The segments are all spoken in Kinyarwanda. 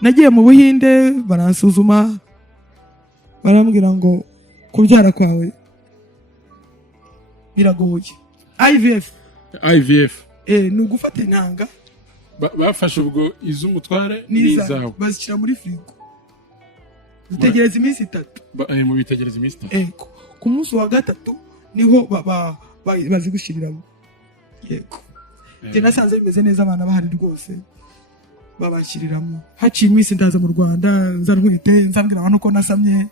nagiye mu Buhinde baransuzuma barambwira ngo kubyara kwawe biragoye. IVF ni ugufata intanga bafashe ubwo iz'umutware n'izawe bazishyira muri frigo bitegereza iminsi 3 mu bitegereza iminsi 3 ku munsi wa 3 niho bazigushiriramo. Yego njye nasanze bimeze neza, abana bahari rwose babashyiriramo. Haciye iminsi ndaza mu Rwanda nza ntwite nzambwira abantu ko nasamye,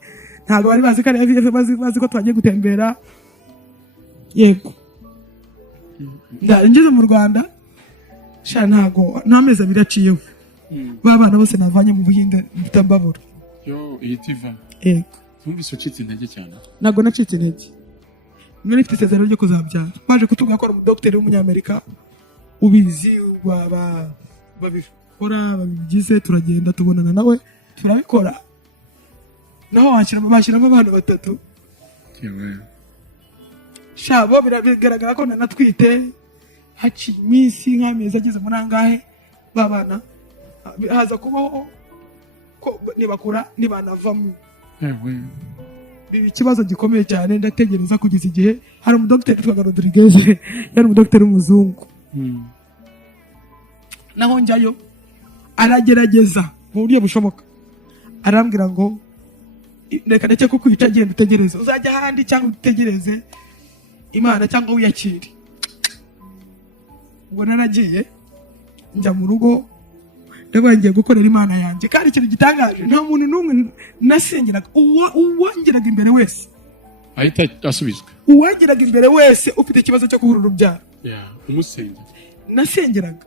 ntabwo bari bazi ko ari IVF, bazi ko twagiye gutembera. Yego ngeze mu Rwanda sha ntago n'amezi abiri aciyeho babana bose navanye mu Buhinde mbabura. Itiva yego tumvise ucitse intege cyane. Ntago nacitse intege, nari mfite isezerano ryo kuzabyara. Baje kutubwira ko ari umudokiteri w'umunyamerika ubizi babikora babigize, turagenda tubonana nawe turabikora, naho bashyiramo abantu 3. Shabo biragaragara ko nanatwite. Haciye iminsi nk'amezi ageze muri angahe babana haza kubaho ko nibakura nibanavamo. Bibi ikibazo gikomeye cyane, ndategereza kugeza igihe hari umudokiteri twaga Rodriguez yari umudokiteri w'umuzungu. Naho njyayo aragerageza mu buryo bushoboka, arambwira ngo reka ndeke ko kwica genda utegereze, uzajya ahandi cyangwa utegereze Imana cyangwa wiyakire. Ubwo naragiye njya mu rugo ndabangiye gukorera Imana yanjye, kandi ikintu gitangaje nta muntu n'umwe nasengeraga. Uwangeraga imbere wese ahita asubizwa, uwangeraga imbere wese ufite ikibazo cyo kubura urubyaro umusengera nasengeraga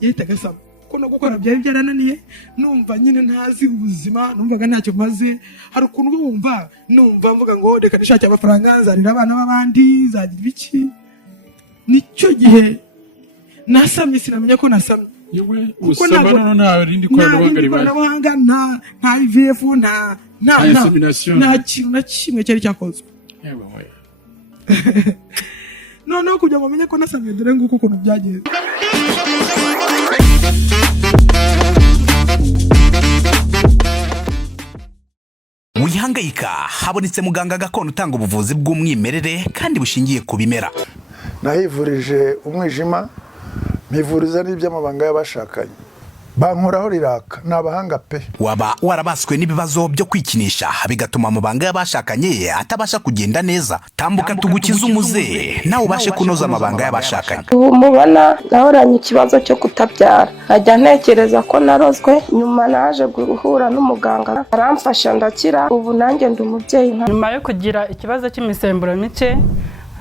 yahitaga asaba ko no gukora byari byarananiye, numva nyine ntazi ubuzima, numvaga ntacyo maze. Hari ukuntu wumva numva mvuga ngo reka nishake amafaranga nzarira abana b'abandi zagira iki. Nicyo gihe nasamye, sinamenya ko nasamye. Yewe usabana nta rindi koranabuhanga nta IVF nta insemination nta kintu na kimwe cyari cyakozwe. Noneho kugira ngo menye ko nasamye dore nguko ukuntu byagenze. Wihangayika, habonetse muganga gakondo utanga ubuvuzi bw'umwimerere kandi bushingiye ku bimera. Nahivurije umwijima, mpivuriza n'iby'amabanga y'abashakanye, bankoraho riraka, n'abahanga pe. Waba warabaswe n'ibibazo byo kwikinisha bigatuma amabanga y'abashakanye atabasha kugenda neza? Tambuka tugukize umuze nawe ubashe kunoza amabanga y'abashakanye. Mubona nahoranye ikibazo cyo kutabyara, ajya ntekereza ko narozwe, nyuma naje guhura n'umuganga aramfasha ndakira, ubu nanjye ndi umubyeyi. Nyuma yo kugira ikibazo cy'imisemburo mike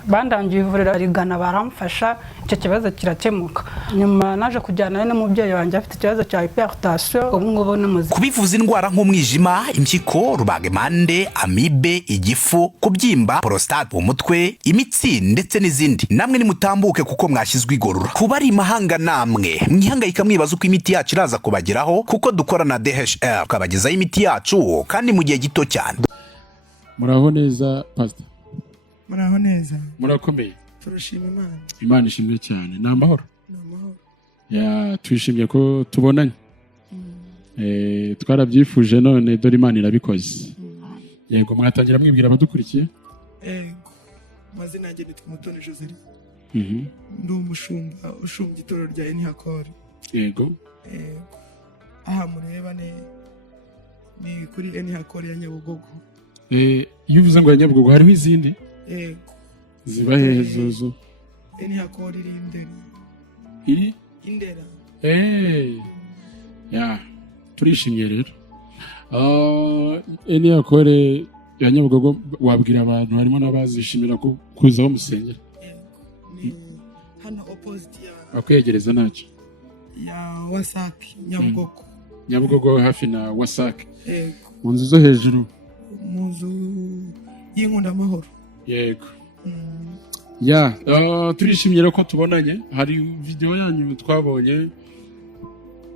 bandangiye ivuriro rigana baramfasha, icyo kibazo kirakemuka. Nyuma naje kujyana n'umubyeyi wanjye afite ikibazo cya hypertension, ubu ngubu n'umuzi. Kubivuza indwara nk'umwijima, impyiko, rubagimpande, amibe, igifu, kubyimba, prostate, umutwe, imitsi ndetse n'izindi, namwe nimutambuke kuko mwashyizwe igorora. Kuba ari imahanga namwe mwihangayika mwibaza uko imiti yacu iraza kubageraho, kuko dukora na DHL tukabagezaho imiti yacu kandi mu gihe gito cyane. Muraho neza pastor? Muraho neza. Murakomeye? Turashima Imana. Imana ishimwe cyane. Ni amahoro? Twishimiye ko tubonanye. Twarabyifuje none dore Imana irabikoze. Yego mwatangira mwibwira abadukurikiye? Yego. Mazina yanjye nitwa Mutoni Joseph. Ndi umushumba ushumbye itorero rya Enihakore. Yego. Aha mureba ni kuri Enihakore ya Nyabugogo. Iyo uvuze ngo ya Nyabugogo hariho izindi? Yego. Ziba hehe zozo? Enihakore iri Indera. Iri? Indera. Turishimye rero. Enihakore ya Nyabugogo wabwira abantu harimo n'abazishimira kuzaho musengera. Hano opposite ya akwegereza ntacyo ya Wasake Nyabugogo. Nyabugogo hafi na Wasake. Yego. Mu nzu zo hejuru. Mu nzu y'Inkunda Amahoro. Yego. Turishimye rero ko tubonanye. Hari video yanyu twabonye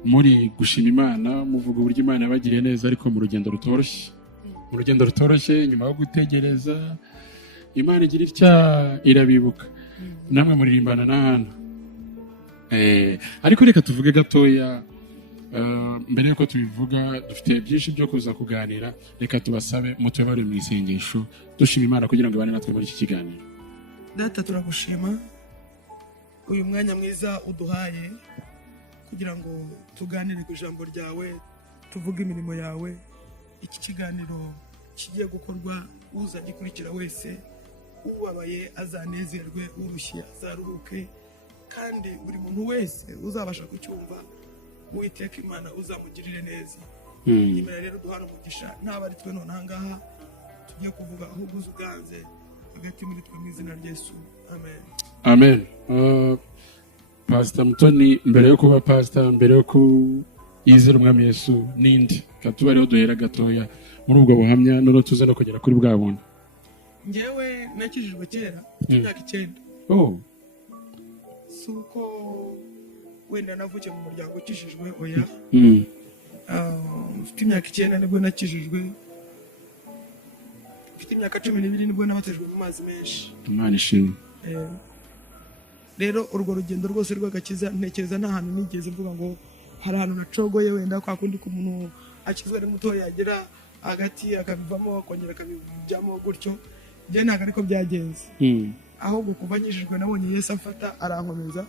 muri gushima Imana, muvuga uburyo Imana yabagiriye neza ariko mu rugendo rutoroshye. Nyuma yo gutegereza Imana igira itya irabibuka, namwe muririmbana n'ahantu. Ariko reka tuvuge gatoya mbere yuko tubivuga dufite byinshi byo kuza kuganira, reka tubasabe mutubare mu isengesho dushima Imana kugira ngo ibane natwe muri iki kiganiro. Data, turagushima uyu mwanya mwiza uduhaye kugira ngo tuganire ku ijambo ryawe, tuvuge imirimo yawe. Iki kiganiro kigiye gukorwa, uzagikurikira wese ubabaye azanezerwe, urushye azaruhuke, kandi buri muntu wese uzabasha kucyumva Uwiteka Imana uzamugirire neza. Imana rero duhana umugisha, ntabwo ari twe none ahangaha tugiye kuvuga, ahubwo uzuganze hagati muri twe mu izina rya Yesu, amen. Amen. Pastor Mutoni, mbere yo kuba pastor, mbere yo yizera umwami Yesu nindi, katubareho duhera gatoya muri ubwo buhamya, none tuze no kugera kuri bwa bundi. Njyewe nakijijwe kera imyaka 9. Suko wenda navuke mu muryango ukijijwe, oya. Mfite imyaka 9 nibwo nakijijwe. Mfite imyaka 12 nibwo nabatejwe mu mazi menshi. Imana ishimwe. Rero urwo rugendo rwose rw'agakiza, ntekereza nta hantu nigeze mvuga ngo hari ahantu nacogoye, wenda kwa kundi ku muntu akizwe ari muto yagera hagati akabivamo akongera akabijyamo gutyo. Njye ntabwo ariko byagenze. Ahubwo kuva nyijijwe nabonye Yesu amfata arankomeza.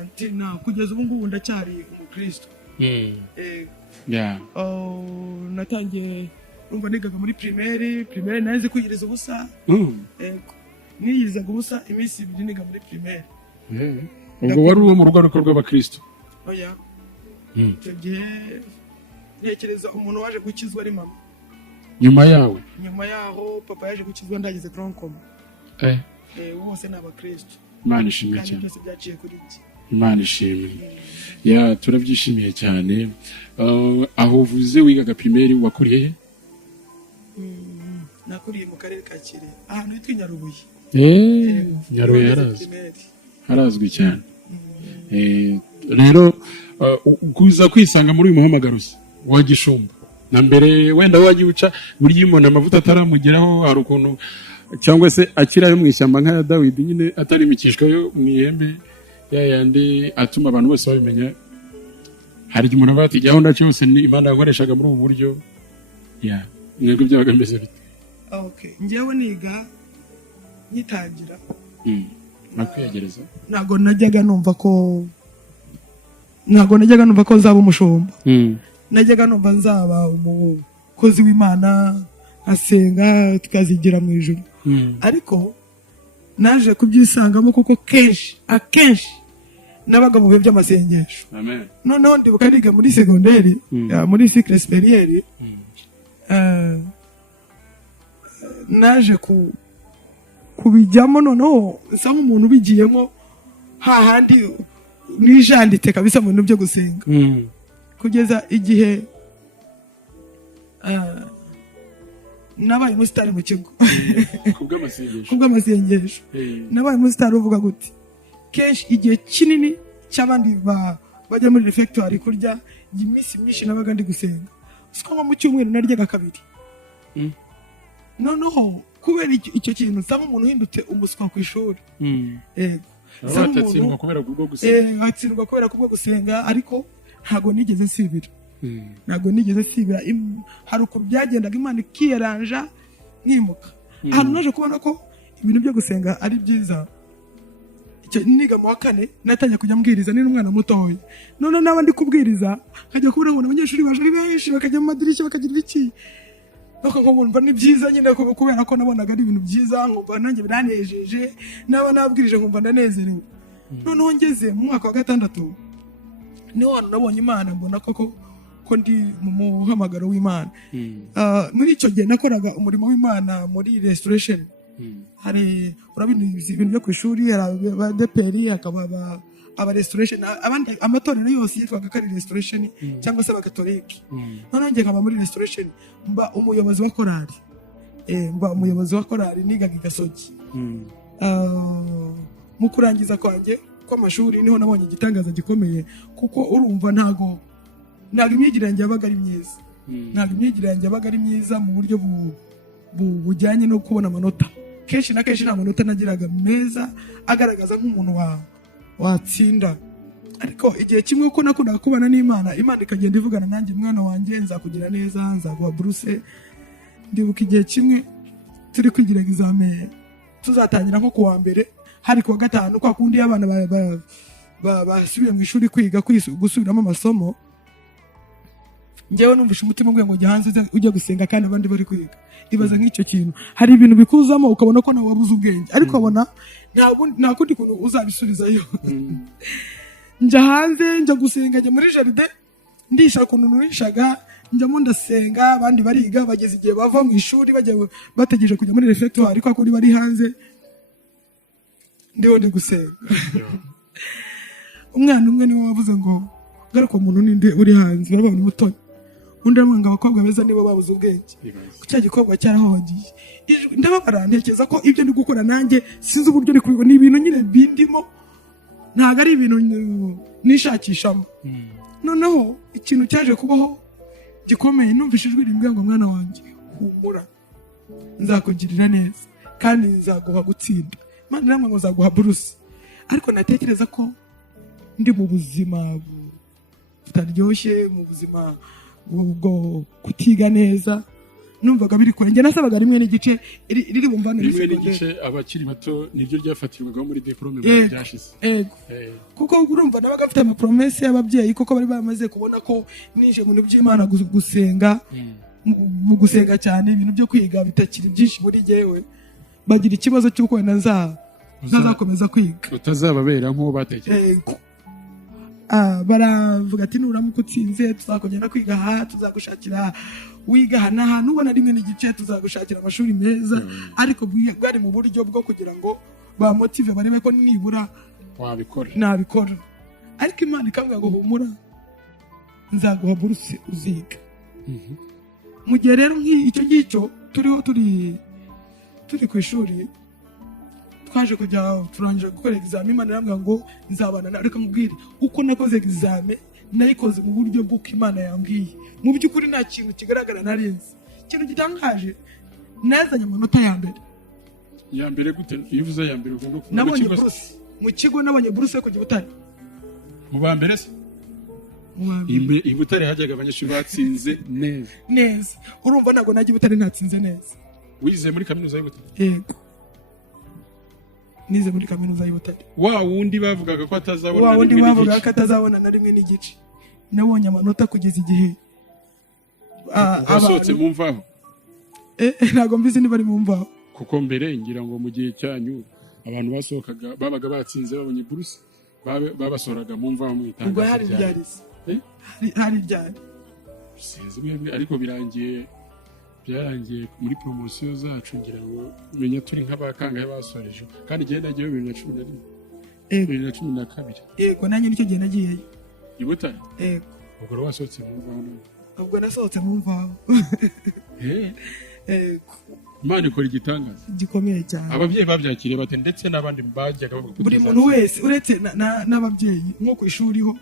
Antina kugeza ubu ngubu ndacyari umukristo. Natangiye umva nigaga muri primaire naze kwiyiriza ubusa. Niyizaga ubusa iminsi 2 niga muri primaire. Ubwo wari uwo mu rugo rw'abakristo? Oya. Icyo gihe ntekereza umuntu waje gukizwa ari mama. Nyuma yaho papa yaje gukizwa ndagize troncome. Bose ni abakristo. Imana ishimwe cyane. Byose byaciye kuri iki. Imana ishimwe. Ya turabyishimiye cyane. Aho uvuze wigaga primaire wakuriye he? Nakuriye mu karere ka Kirehe, ahantu hitwa Nyarubuye. Nyarubuye harazwi cyane. Rero kuza kwisanga muri uyu muhamagaro wa Gishumba, na mbere wenda wagiye uca burya umuntu amavuta ataramugeraho, hari ukuntu cyangwa se akirayo mu ishyamba nka Dawidi nyine atari imikishwa yo mu ihembe yayandi atuma abantu bose babimenya. Hari igihe umuntu aba ati gahunda cyose ni Imana yakoreshaga muri ubu buryo. Mwebwe byabaga mbese bite? Njyewe niga nyitangira nakwegereza, ntago najyaga numva ko nzaba umushumba. Najyaga numva nzaba umukozi w'Imana, asenga tukazigira mu ijuru. Ariko naje kubyisangamo kuko akenshi nabaga mu bihe by'amasengesho. Noneho ndibuka niga muri secondaire, muri cycle supérieure, naje kubijyamo, noneho nsa nk'umuntu ubigiyemo hahandi nijanditse kabisa mu bintu byo gusenga. Kugeza igihe nabaye umusitari mu kigo kubw'amasengesho. Nabaye umusitari uvuga gute, kenshi igihe kinini cy'abandi bajya muri refectoire kurya, iminsi myinshi nabaga ndi gusenga. Siko nko mu cyumweru naryaga 2. Noneho kubera icyo kintu nsaba umuntu uhindutse umuswa ku ishuri. Atsindwa kubera kubwo gusenga. Atsindwa kubera kubwo gusenga, ariko ntago nigeze nsibira. Hari ukuntu byagendaga Imana ikiyaranja nkimuka. Ahantu naje kubona ko ibintu byo gusenga ari byiza. Niga mu wa 4 natangiye kujya mbwiriza ni n'umwana mutoya. None naba ndi kubwiriza kajya kubura ngo abanyeshuri baje ari benshi, bakajya mu madirishya bakagira iki. Nkumva ni byiza nyine kubera ko nabonaga ari ibintu byiza, nkumva nanjye biranejeje, naba nabwirije nkumva ndanezerewe. Noneho ngeze mu mwaka wa 6 niho nabonye Imana, mbona ko ndi mu muhamagaro w'Imana. Muri icyo gihe nakoraga umurimo w'Imana muri restoration. Hari urabizi ibintu byo ku ishuri, hari abadeperi, hakaba aba restoration, abandi amatorero yose yitwaga kari restoration cyangwa se abagatolika. Noneho njye nkaba muri restoration, mba umuyobozi wa korali, nigaga i Gasogi. Mu kurangiza kwanjye kw'amashuri niho nabonye igitangaza gikomeye, kuko urumva ntago imyigire yanjye yabaga ari myiza, mu buryo bujyanye no kubona amanota. Kenshi na kenshi nta manota nagiraga meza agaragaza nk'umuntu watsinda. ariko igihe kimwe ko nakundaga kubana n'Imana, Imana ikagenda ivugana nanjye, mwana wanjye nzakugira neza, nzaguha buruse. Ndibuka igihe kimwe turi kwigira examen, tuzatangira nko kuwa mbere, hari kuwa gatanu kwa kundi abana basubiye mu ishuri kwiga gusubiramo amasomo. Njyewe numvishe umutima ngo ngo hanze ujye gusenga kandi abandi bari kwiga. Ibaza nk'icyo kintu, hari ibintu bikuzamo ukabona ko nawe wabuze ubwenge, ariko abona nta kundi kuntu uzabisubizayo. Njya hanze njya gusenga, njya muri jardin ndisha ukuntu nurishaga, njyamo ndasenga, abandi bariga, bageze igihe bava mu ishuri bajya bategereje kujya muri refectoire, ariko kuri bari hanze ndiho ndi gusenga. Umwana umwe niwe wavuze ngo garuka umuntu ninde uri hanze, barabona umutoni. Undi aramwanga abakobwa beza nibo babuze ubwenge. Cya gikobwa cyarahogiye. Ndababara ntekereza ko ibyo ndi gukora nanjye sinzi uburyo ndi kubibona, ni ibintu nyine bindimo, ntago ari ibintu nishakishamo. Noneho ikintu cyaje kubaho gikomeye, numvise ijwi rimbwira ngo mwana wanjye humura, nzakugirira neza kandi nzaguha gutsinda. Imana iramwe ngo nzaguha buruse. Ariko natekereza ko ndi mu buzima butaryoshye, mu buzima bwo kutiga neza, numvaga biri kure. Njye nasabaga rimwe n'igice riri bumvane rimwe n'igice. Abakiri bato nibyo ryafatirwaga muri diplome mu byashize. Kuko urumva nabaga afite ama promesse y'ababyeyi, kuko bari bamaze kubona ko nije mu by'Imana gusenga, mu gusenga cyane, ibintu byo kwiga bitakiri byinshi muri jyewe. Bagira ikibazo cy'uko wenda nzazakomeza kwiga, utazababera nk'uwo batekereje. Baravuga ati nuramuka utsinze tuzakongera kwiga aha, tuzagushakira wiga aha n'aha, nubona rimwe n'igice tuzagushakira amashuri meza. Ariko bwari mu buryo bwo kugira ngo bamotive barebe ko nibura nabikora. Ariko Imana ikambwira ngo humura, nzaguha buruse uziga. Mu gihe rero icyo ngicyo turi ku ishuri, twaje kujya turangira gukora examen, Imana irambwira ngo nzabana na, ariko mubwire uko nakoze examen nayikoze mu buryo bw'uko Imana yambwiye. Mu by'ukuri nta kintu kigaragara narinzi. Ikintu gitangaje, nazanye amanota ya mbere. Ya mbere gute? Yivuze ya mbere uvuga ko nabonye buruse mu kigo, nabonye buruse ku Butare. Mu ba mbere se? I Butare hajyaga abanyeshuri batsinze neza. Urumva ntabwo najya i Butare ntatsinze neza. Wize muri kaminuza y'Ubutare? Yego, nize muri kaminuza y'Ubutare. Wa wundi bavugaga ko atazabona na rimwe n'igice, nabonye amanota kugeza igihe abasohotse mu mvaho. Ntabwo mbizi niba ari mu mvaho, kuko mbere ngira ngo mu gihe cyanyu abantu basohokaga babaga batsinze babonye buruse babasohoraga mu mvaho mu itangazo. Ubwo hari ryari sinzi mwebwe, ariko byarangiye muri promosiyo zacu, ngira ngo menya turi nk'abakangahe basoreje, kandi igihe nagiyeyo 2011 2012. Yego, nanjye nicyo gihe nagiyeyo i Butare. Yego. Ubwo wasohotse mu mvaho? Ubwo nasohotse mu mvaho. Imana ikora igitangaza gikomeye cyane. Ababyeyi babyakiriye bate, ndetse n'abandi bajyaga bavuga buri muntu wese uretse n'ababyeyi, nko ku ishuri ho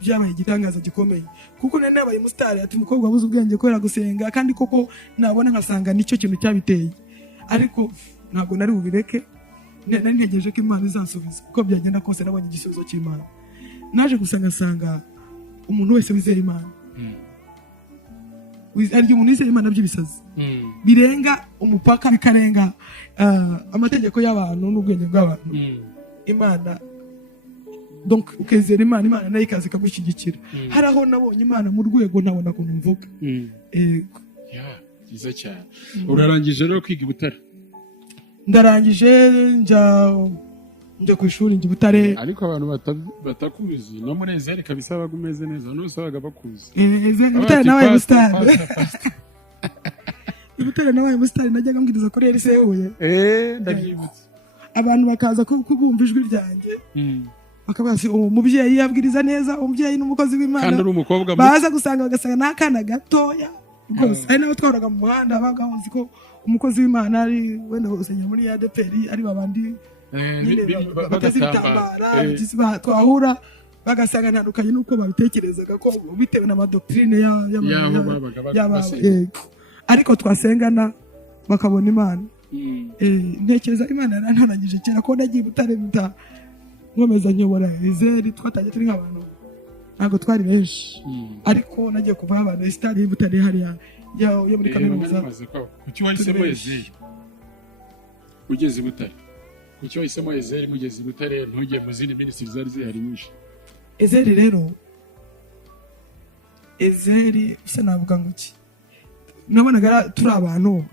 byabaye igitangaza gikomeye, kuko none nabaye umusitari, ati umukobwa wabuze ubwenge kubera gusenga, kandi koko nabona nkasanga nicyo kintu cyabiteye. Ariko ntabwo nari bubireke, nari ntegereje ko Imana izansubiza. Uko byagenda kose nabonye igisubizo cy'Imana. Naje gusanga umuntu wese wizeye Imana, ariko umuntu wizeye Imana by'ibisazi birenga umupaka, bikarenga amategeko y'abantu n'ubwenge bw'abantu. Imana donc ukezera Imana, Imana nayo ikaza ikamushyigikira. Hari aho nabonye Imana mu rwego ntabona ukuntu mvuga. Byiza cyane. Urarangije rero kwiga i Butare? Ndarangije, njya ku ishuri njya i Butare. Ariko abantu batakuzi no Munezero kabisa bagumeze neza, n'usabaga bakuzi. Butare nabaye umusitari. Butare nabaye umusitari, najyaga mbwiriza kuri RC Huye. Ndabyibutse. Abantu bakaza kubumva ijwi ryanjye, bakabaza umubyeyi yabwiriza neza, umubyeyi n'umukozi w'Imana, kandi uri umukobwa baza gusanga bagasanga n'akana gatoya rwose. Ari nabo twahoraga mu muhanda, bagahoze ko umukozi w'Imana ari wenda usenya muri ADPR, ari babandi bateze ibitambara, twahura bagasanga ntandukanye n'uko babitekerezaga, ko bitewe n'amadoktrine y'abantu, ariko twasengana bakabona Imana. Ntekereza Imana yarantarangije kera, ko nagiye Butare nkomeza nyobora Ezeri twatangiye turi nk'abantu ntabwo twari benshi ariko nagiye kuvaho abantu stade y'Ibutare hariya yo muri kaminuza. Kuki wahisemo Ezeri ugeze Butare? Kuki wahisemo Ezeri mugeze Butare ntujye mu zindi ministries zari zihari nyinshi? Ezeri rero Ezeri se navuga ngo iki, nabonaga turi abantu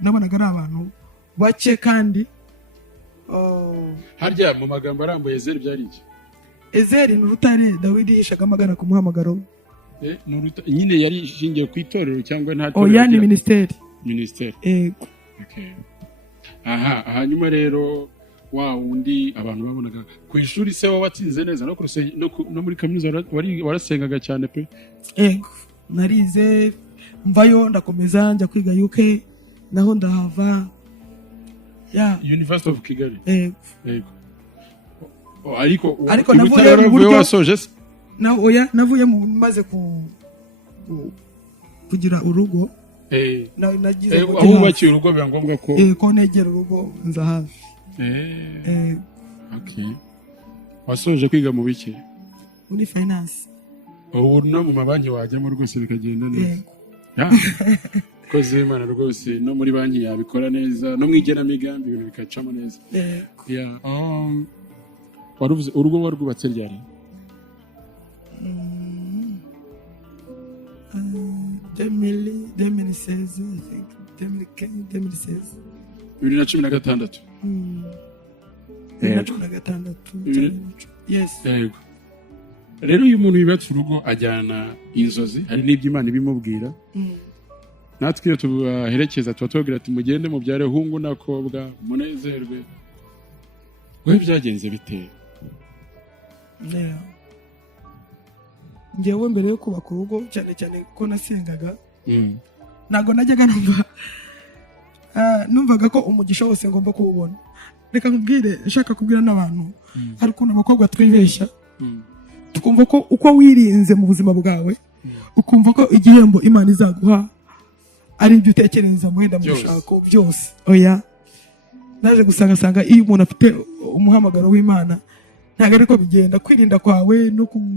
bake kandi harya mu magambo arambuye Ezeri byari iki? Ezeri ni urutare Dawidi yishaga amagana ku muhamagaro. Nyine yari ishingiye ku itorero cyangwa nta torero? Oya, ni ministeri. Yego. Okay. Aha, hanyuma rero wa wundi abantu babonaga ku ishuri se watsinze neza no muri kaminuza warasengaga cyane pe? Yego, narize mvayo ndakomeza njya kwiga UK naho ndahava University of Kigali. Yego. Ariko navuye mu buryo wasoje se? Navuye mu maze kugira urugo. Nagize aho ubakiye urugo biba ngombwa ko negera urugo nza hafi. Okay. Wasoje kwiga mu biki? Muri finance. Ubu no mu mabanki wajyamo rwose bikagenda neza. Koze Imana rwose no muri banki yabikora neza no mwigenamigambi ibintu bikacamo neza. Waruvuze urugo warwubatse ryari? 2016 I think 2016. 2016. 2016. Yes. Yego. Rero uyu muntu yubatse urugo ajyana inzozi, hari n'ibyo Imana ibimubwira. Natwe iyo tubaherekeza tubatubwira ati mugende mubyare hungu nakobwa munezerwe. Wewe byagenze bite? Ngewe mbere yo kubaka urugo cyane cyane ko nasengaga ntago najyaga numvaga ko umugisha wose ngomba kuwubona. Reka nkubwire, nshaka kubwira n'abantu hari ukuntu abakobwa twibeshya tukumva ko uko wirinze mu buzima bwawe ukumva ko igihembo Imana izaguha ari ibyo utekereza muhenda mu shako byose. Oya, naje gusanga iyo umuntu afite umuhamagaro w'Imana ntabwo ariko bigenda. Kwirinda kwawe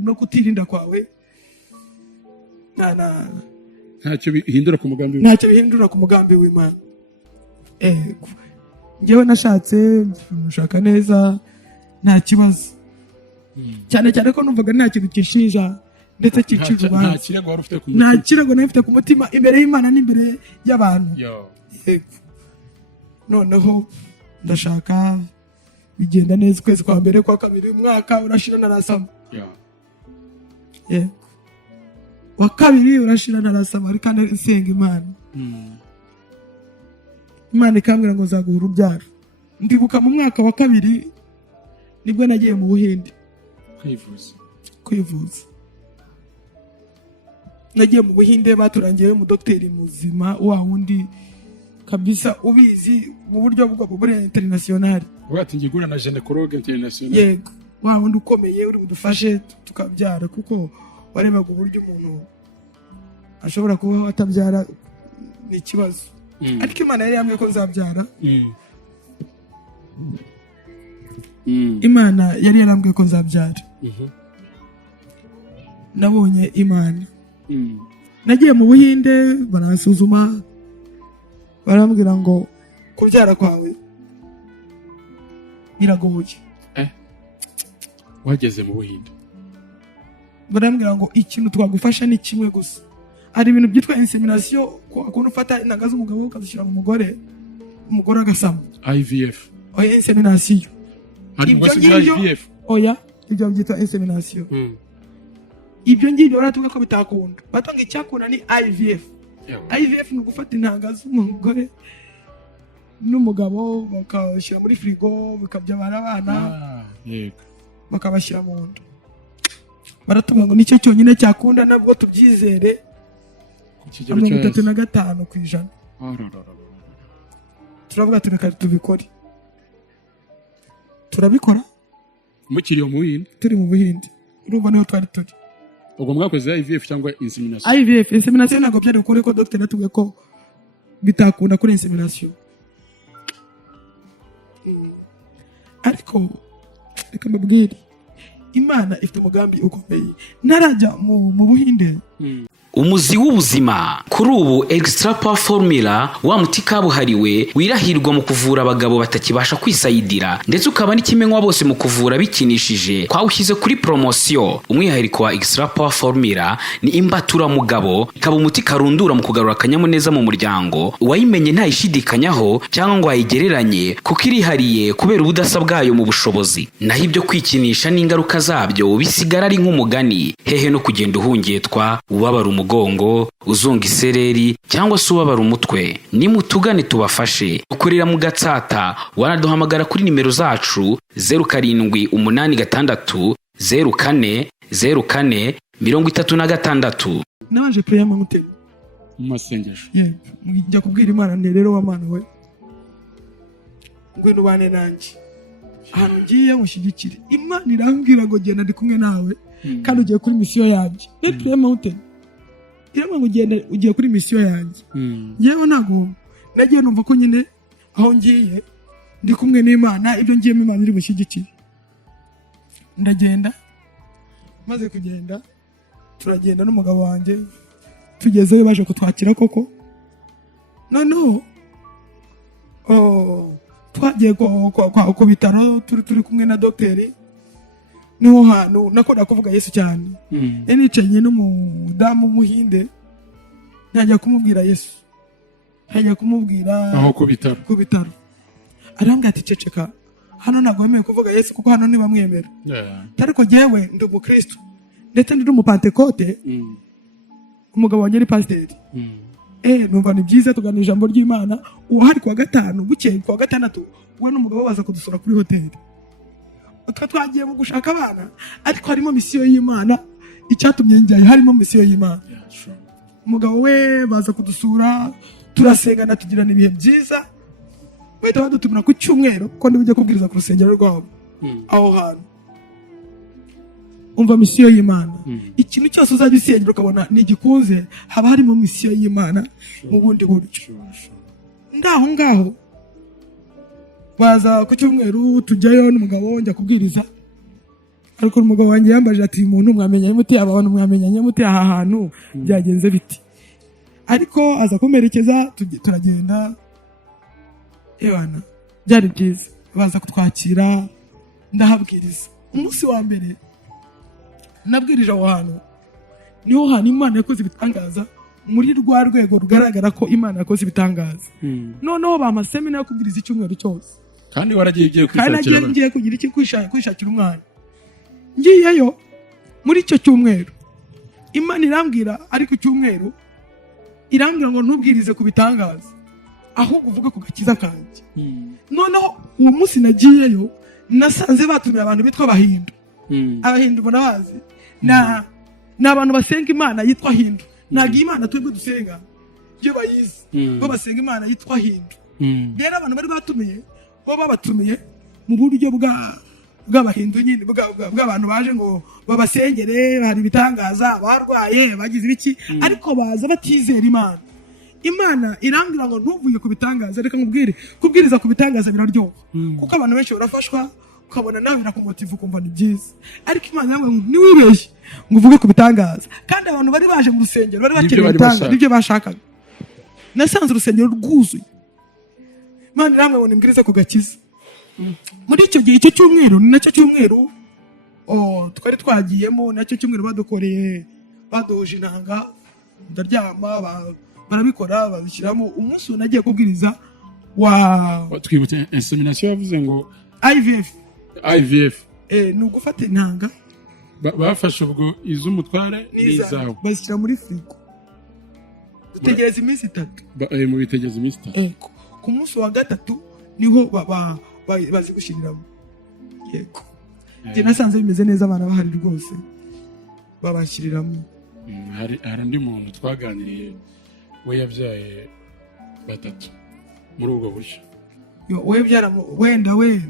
no kutirinda kwawe ntacyo bihindura ku mugambi w'Imana. Ngewe nashatse mushaka neza nta kibazo, cyane cyane ko numvaga nta kintu kishinja ndetse kicira ubanza. Nta kirego nari mfite ku mutima imbere y'Imana n'imbere y'abantu. Noneho ndashaka bigenda neza, ukwezi kwa mbere kwa kabiri umwaka urashira narasama. Wa kabiri urashira narasama ariko nsenga Imana. Imana ikambwira ngo zaguha urubyaro. Ndibuka mu mwaka wa kabiri nibwo nagiye mu Buhinde kwivuza. Nagiye mu Buhinde baturangiye mu docteur muzima wa wundi kabisa ubizi mu buryo bwo international. Watingiye gura na gynecologue international. Yego, wa wundi ukomeye uri budufashe tukabyara kuko warebaga uburyo umuntu ashobora kuba atabyara ni kibazo. Ariko Imana yari yambwiye ko nzabyara. Imana yari yarambwiye ko nzabyara. Nabonye Imana. Nagiye mu Buhinde baransuzuma barambwira ngo kubyara kwawe biragoye. Wageze mu Buhinde barambwira ngo ikintu twagufasha ni kimwe gusa. Hari ibintu byitwa insemination, ukuntu ufata intanga z'umugabo ukazishyira mu umugore agasama. IVF. Oya, insemination. IVF. Oya, ibyo byitwa insemination. Ibyo ngibyo baratuga ko bitakunda. Batonga icyakunda ni IVF. IVF ni ugufata intanga z'umugore n'umugabo bakashyira muri frigo bikabyabana abana. Yego. Bakabashyira mu nda. Baratuga ngo nicyo cyonyine cyakunda nabwo tubyizere. 35%. Turavuga tureka tubikore. Turabikora. Mukiriyo mu Buhinde. Turi mu Buhinde. Urumva niho twari turi. Ubwo mwakoze IVF cyangwa insemination? IVF, insemination ntabwo byari gukora ko doctor natubwiye ko bitakunda kuri insemination. Ariko reka mbabwire imana ifite umugambi ukomeye. Ntarajya mu Buhinde, umuzi w'ubuzima kuri ubu extra power formula wa muti kabuhariwe wirahirwa mu kuvura abagabo batakibasha kwisayidira ndetse ukaba n'ikimenywa bose mu kuvura bikinishije. Twawushyize kuri promotion. Umwihariko wa extra power formula ni imbatura mugabo, ikaba umuti karundura mu kugarura akanyamuneza mu muryango. Wayimenye ntayishidikanyaho cyangwa ngo ayigereranye kuko irihariye kubera ubudasa bwayo mu bushobozi. Naho ibyo kwikinisha n'ingaruka zabyo bisigara ari nk'umugani, hehe no kugenda uhungetwa, ubabara umugongo, uzunga isereri cyangwa se ubabara umutwe. Nimutugane tubafashe. Ukorera mu Gatsata, wanaduhamagara kuri nimero zacu 0786 04 04 36. nabaje prayer mountain mu masengesho. njya kubwira Imana nti rero wa Mana we, ngwino bane nanjye ahantu ngiye mushyigikire. Imana irambwira ngo genda ndi kumwe nawe kandi ugiye kuri misiyo yanjye. Ni prayer mountain irambwira ngo genda ugiye kuri misiyo yanjye. Yewe ntago nagiye numva ko nyine aho ngiye ndi kumwe n'Imana, ibyo ngiyemo Imana iri bushyigikire. Ndagenda, maze kugenda turagenda n'umugabo wanjye, tugezeyo baje kutwakira koko. Noneho twagiye ku bitaro turi kumwe na dogiteri. Niho hantu nakunda kuvuga Yesu cyane. Nicaye n'umudamu w'umuhinde, ntajya kumubwira Yesu, ntajya kumubwira aho ku bitaro. Arambwira ati ceceka, hano ntabwo wemewe kuvuga Yesu kuko hano ntibamwemera. Ariko jyewe ndi umukristo ndetse ndi umupantekote, umugabo wanjye ni pasiteri. Numva ni byiza tugana ijambo ry'Imana. Uwo hari kuwa gatanu, bukeye kuwa gatandatu we n'umugabo baza kudusura kuri hoteli. Twagiye mu gushaka abana, ariko harimo misiyo y'Imana. Icyatumye njyayo harimo misiyo y'Imana. Umugabo we baza kudusura, turasengana, tugirana ibihe byiza. Bahita badutumira ku cyumweru ko ndi bujye kubwiriza ku rusengero rwabo aho hantu. Umva misiyo y'Imana. Ikintu cyose uzajya usengera ukabona ntigikunze, haba harimo misiyo y'Imana mu bundi buryo. Ndaho ngaho baza ku cyumweru, tujyayo n'umugabo njya kubwiriza. Ariko umugabo wanjye yambaje ati umuntu mwamenyanye mute, abantu mwamenyanye mute, aha hantu byagenze biti? Ariko aza kumerekeza, turagenda. Ewana byari byiza, baza kutwakira, ndahabwiriza. Umunsi wa mbere nabwirije aho hantu, niho hantu Imana yakoze ibitangaza, muri rwa rwego rugaragara ko Imana yakoze ibitangaza. Noneho bamasemina yo kubwiriza icyumweru cyose. Kandi waragiye ugiye kwishakira. Kandi ngiye kugira iki kwishakira umwana. Ngiyeyo muri icyo cyumweru, Imana irambwira ariko icyumweru irambwira ngo ntubwirize ku bitangaza, ahubwo uvuge ku gakiza kanjye. Noneho uwo munsi nagiyeyo, nasanze batumiye abantu bitwa Abahindu. Abahindu murabazi, ni abantu basenga Imana yitwa Hindu. Ntabwo Imana twebwe dusenga ibyo bayizi, bo basenga Imana yitwa Hindu. Rero abantu bari batumiye, bo babatumiye mu buryo bw'Abahindu nyine, bw'abantu baje ngo babasengere, hari ibitangaza, barwaye, bagize ibiki, ariko baza batizera Imana. Imana irambwira ngo ntuvuye ku bitangaza, reka nkubwire, kubwiriza ku bitangaza biraryoha kuko abantu benshi barafashwa, ukabona nawe birakumotiva ukumva ni byiza. Ariko Imana yambwira ngo ntiwibeshye ngo uvuge ku bitangaza. Kandi abantu bari baje mu rusengero bari bakeneye ibitangaza, nibyo bashakaga. Nasanze urusengero rwuzuye. Imana irambwira ngo nimbwirize ku gakiza. Muri icyo gihe, icyo cyumweru ni nacyo cyumweru twari twagiyemo, nacyo cyumweru badukoreye, badoje intanga, ndaryama, barabikora babishyiramo. Umunsi nagiye kubwiriza twibutse insemination yavuze ngo IVF ni ugufata intanga bafashe ubwo iz'umutware n'izawe bazishyira muri frigo, dutegereza iminsi 3. mu bitegereza iminsi 3. Ku munsi wa gatatu niho bazigushyiriramo. Yego, njye nasanze bimeze neza, abana bahari rwose babashyiriramo. hari undi muntu twaganiriye, we yabyaye 3 muri ubwo buryo. We byara wenda we,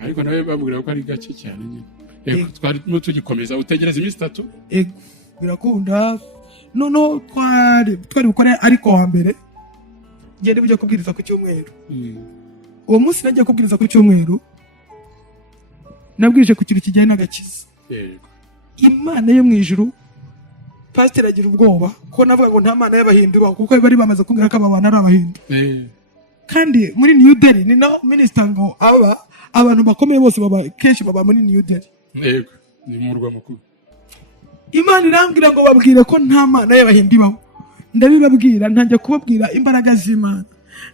ariko nawe babwira ko ari gake cyane nyine. Twari tugikomeza utegereza iminsi 3. Birakunda. Noneho twari gukora, ariko wa mbere ngende bujya kubwiriza ku cyumweru. Uwo munsi nagiye kubwiriza ku cyumweru, nabwirije ku kintu kijyanye n'agakiza. imana yo mu ijuru pasiteri agira ubwoba ko navuga ngo nta mana y'abahindu ibaho kuko bari bamaze kumbwira ko aba bantu ari abahindu kandi muri New Delhi ni naho minisita ngo abantu bakomeye bose kenshi baba muri New Delhi. Yego ni mu murwa mukuru. Imana irambwira ngo babwire ko nta mana y'abahindu ibaho. Ndabibabwira ntangiye kubabwira imbaraga z'Imana.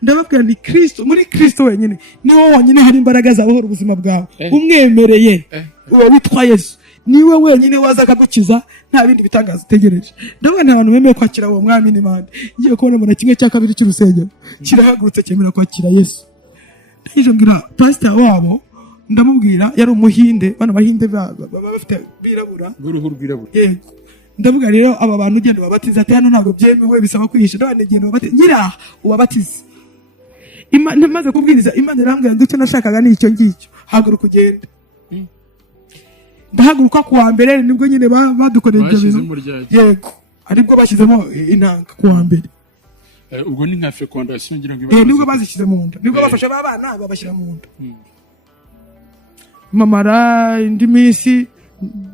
Ndababwira ni Kristo, muri Kristo wenyine niho wonyine hari imbaraga zabohora ubuzima bwawe. Umwemereye uba witwa Yesu niwe wenyine waza akagukiza nta bindi bitangaza utegereje. Ndabona abantu bemeye kwakira uwo mwami n'Imana. Ngiye kubona mu kimwe cya kabiri cy'urusengero kirahagurutse cyemera kwakira Yesu. Ndije mbwira pastor wabo ndamubwira yari umuhinde, bana bahinde baba bafite birabura uruhu rwirabura. Yego. Ndavuga rero aba bantu ugenda babatiza ati hano ntabwo byemewe bisaba kwihisha none genda babatiza nyira ubabatize. Imana maze kubwiriza Imana irambwira ndicyo nashakaga ni icyo ngicyo haguruka ugende. Ndahaguruka kuwa mbere nibwo nyine badukoreye ibyo bintu. Yego aribwo bashyizemo intanga kuwa mbere. Ubwo ni nka fecondation ngira ngo nibwo bazishyize mu nda nibwo bafasha abana babashyira mu nda. Mamara indi minsi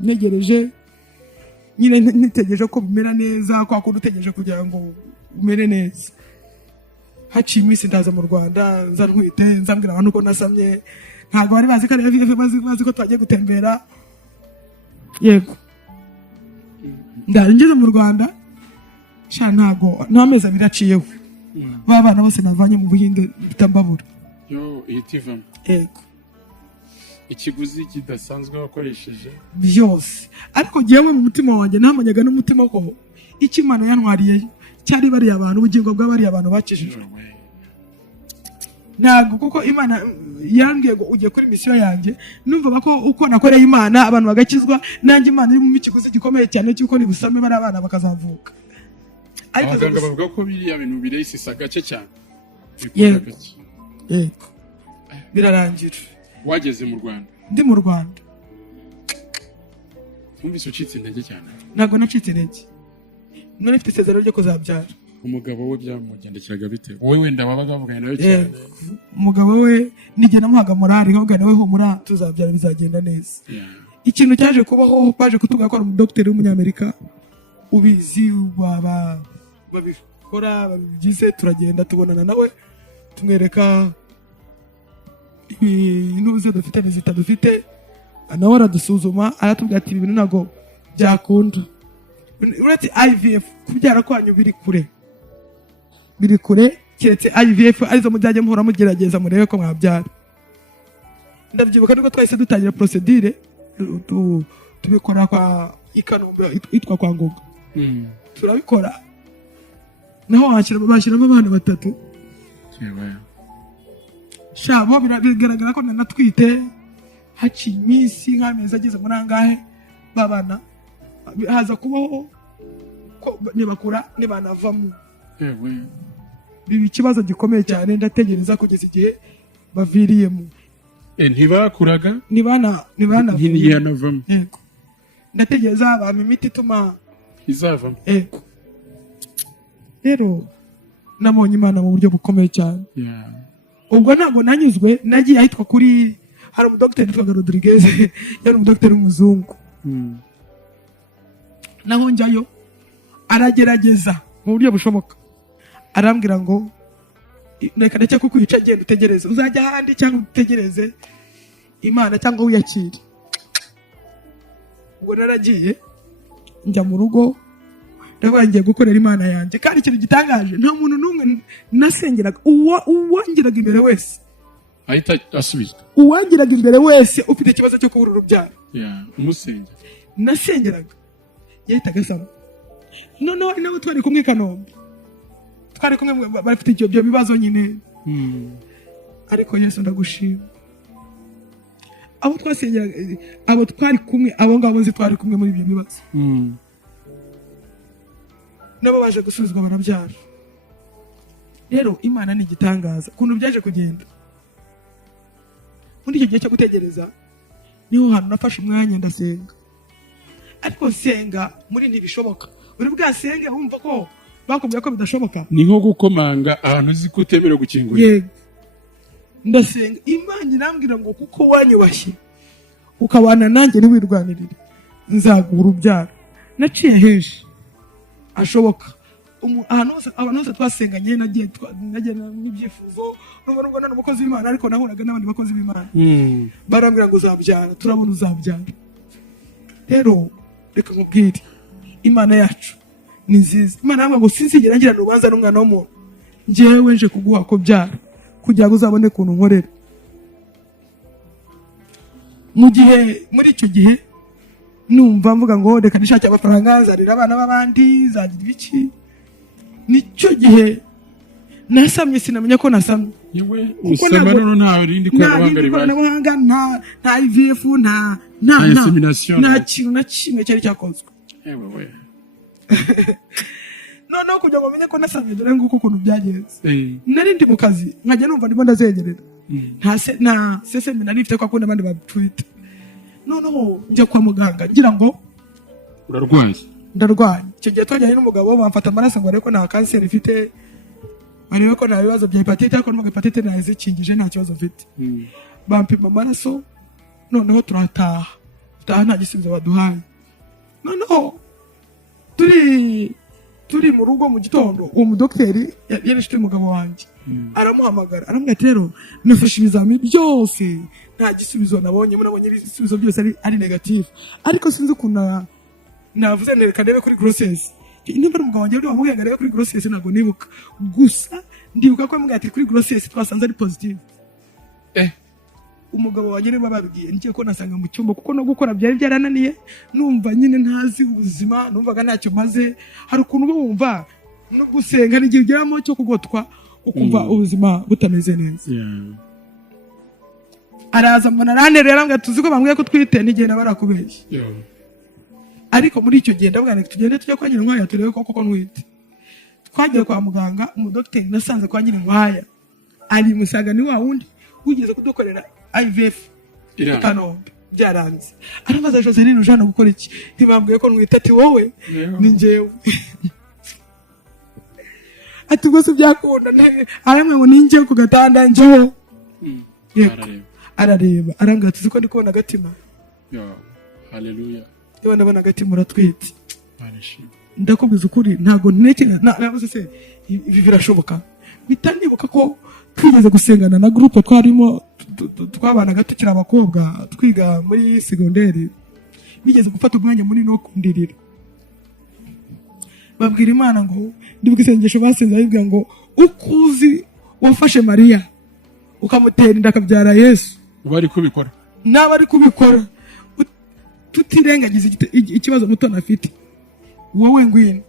negereje nyine nitegereje ko bimera neza kwa kundi utegereje kugira ngo umere neza. Haciye iminsi ndaza mu Rwanda nza ntwite nzambwira abantu ko nasamye ntabwo bari bazi ko ari bazi ko twagiye gutembera. Yego ndangeze mu Rwanda sha ntago ntameza biraciyeho babana bose navanye mu Buhinde bitambabura itivamo. Yego ikiguzi kidasanzwe wakoresheje byose ariko giyewe mu mutima wanjye namanyaga n'umutima ko ikimana yantwariye cyari bari abantu ubugingo bw'abari abantu bakijijwe. Ntabwo kuko Imana yambwiye ngo ugiye kuri misiyo yanjye numva ko uko nakoreye Imana abantu bagakizwa nanjye Imana iri mu kiguzi gikomeye cyane cyuko ni busame bari abana bakazavuka. Abaganga bavuga ko biriya bintu birayisisa gace cyane. Yego birarangira. Wageze mu Rwanda? Ndi mu Rwanda. Numvise ucitse intege cyane. Ntabwo nacitse intege. None mfite isezerano ryo kuzabyara. Umugabo we byamugendekeraga bite? Wowe wenda wabaga muvugana nawe cyane. Umugabo we nige namuhaga morali nkavuga nawe humura tuzabyara bizagenda neza. Ikintu cyaje kubaho baje kutuga ko ari umudokiteri w'umunyamerika ubizi babikora babigize turagenda tubonana nawe tumwereka intuze dufite n'izita dufite nawe aradusuzuma aratubwira ati ibintu ntago byakunda. Uretse IVF kubyara kwanyu biri kure keretse IVF arizo mujyaje muhora mugerageza murebe ko mwabyara. Ndabyibuka niko twahise dutangira procedure tubikora kwa Ikanombe itwa kwa Ngoga. Turabikora naho bashyiramo abana batatu. Shabo biragaragara ko nanatwite haciye iminsi nk'amezi ageze muri angahe babana haza kubaho ko nibakura nibanavamo. Biba ikibazo gikomeye cyane ndategereza kugeza igihe baviriyemo. Ntibakuraga ntibanavamo. Yego ndategereza bampa imiti ituma izavamo. Yego rero nabonye Imana mu buryo bukomeye cyane. Ubwo ntabwo nanyuzwe nagiye ahitwa kuri hari umudokiteri witwaga Rodriguez yari umudokiteri w'umuzungu. Naho njyayo aragerageza mu buryo bushoboka arambwira ngo reka ndetse kukwica genda utegereze uzajya ahandi cyangwa utegereze Imana cyangwa wiyakire. Ubwo naragiye njya mu rugo ndavuga ngiye gukorera Imana yanjye kandi ikintu gitangaje nta muntu n'umwe nasengeraga uwangiraga imbere wese ahita asubizwa. Uwangiraga imbere wese ufite ikibazo cyo kubura urubyaro umusengera nasengeraga yahitaga asama. Noneho nabo twari kumwe Kanombe twari kumwe bafite ibyo bibazo nyine. Ariko Yesu ndagushima abo twasengeraga abo twari kumwe abo ngabo nzi twari kumwe muri ibyo bibazo nabo baje gusubizwa barabyara. Rero Imana ni igitangaza kuntu byaje kugenda. Muri icyo gihe cyo gutegereza niho hantu nafashe umwanya ndasenga. Ariko senga muri ntibishoboka uri bwasenge wumva ko bakubwiye ko bidashoboka. Ni nko gukomanga ahantu uzi ko utemerewe gukingura. Yego ndasenga Imana irambwira ngo kuko wanyubashye ukabana nanjye ntiwirwanirire nzaguha urubyaro. Naciye henshi ashoboka, abantu bose twasenganye nagiye n'ibyifuzo, nubwo nari umukozi w'Imana ariko nahuraga n'abandi bakozi b'Imana barambwira ngo uzabyara, turabona uzabyara. Rero reka nkubwire, Imana yacu ni nziza. Imana yavuga ngo sinzigera ngira urubanza n'umwana w'umuntu, njyewe nje kuguha kubyara kugira ngo uzabone ukuntu nkorera. Muri icyo gihe numva mvuga ngo reka nishake amafaranga nzarira abana b'abandi, zagira iki. Nicyo gihe nasamye, sinamenya ko nasamye. Yewe usaba rero nta rindi koranabuhanga, nta IVF, nta insemination, nta kintu na kimwe cyari cyakozwe. Yewe noneho kugira ngo menye ko nasamye, dore nguko ukuntu byagenze. Nari ndi mu kazi nkajya numva ndimo ndazengerera, nta sesemi nari mfite kwa kundi abandi batwite. Noneho njya kwa muganga ngira ngo urarwaye, ndarwaye. Icyo gihe twajyanye n'umugabo bamfata amaraso ngo ariko nta kanseri mfite, barebe ko nta bibazo bya hepatite, ariko n'ubwo hepatite nazikingije nta kibazo mfite. Bampima amaraso, noneho turataha nta gisubizo baduhaye. Noneho turi mu rugo mu gitondo, uwo mudokiteri yari inshuti y'umugabo wanjye, aramuhamagara aramubwira ati rero nafashe ibizami byose nta gisubizo nabonye, murabonye ibisubizo byose ari negative, ariko sinzi ukuntu navuze nereka ndebe kuri grossesse. Niba ari umugabo wanjye wari wamubwiye ngo arebe kuri grossesse ntabwo nibuka, gusa ndibuka ko yamubwiye ati kuri grossesse twasanze ari positive. Umugabo wanjye niba babwiye ngiye ko nasanga mu cyumba, kuko no gukora byari byarananiye, numva nyine ntazi ubuzima, numvaga ntacyo maze. Hari ukuntu wumva no gusenga n'igihe ugeramo cyo kugotwa ukumva ubuzima butameze neza. Araza mbona aranterera arambwira tuzi ko bambwiye ko twite, n'igihe nabarakubeshye. Ariko muri icyo gihe ndavuga ngo tugende tujye kwa Nyirinkwaya turebe koko ntwite. Twagiye kwa muganga, umudokiteri nasanze kwa Nyirinkwaya ari musaga ni wa wundi wigeze kudukorera IVF Kanombe, byaranze. Arabaza Joseline ujana gukora iki? Ntibambwiye ko ntwite. Ati wowe ni njyewe. Ati ubwo se byakunda, aramwe ngo ninjye ku gatanda njyewe. Arareba arambwira tuzi ko ndi kubona agatima. Haleluya. Yewe ndabona agatima uratwite. Ndakubwiza ukuri ntago ntekera nabuze se ibi birashoboka. Bitandibuka ko twigeze gusengana na groupe twarimo twabanaga tukiri abakobwa twiga muri segonderi, bigeze gufata umwanya munini wo kundirira. Babwira Imana ngo ndibuka isengesho basenze bibwira ngo ukuzi wafashe Mariya ukamutera inda akabyara Yesu, bari kubikora n'abari kubikora tutirengagiza ikibazo mutona afite, wowe ngwino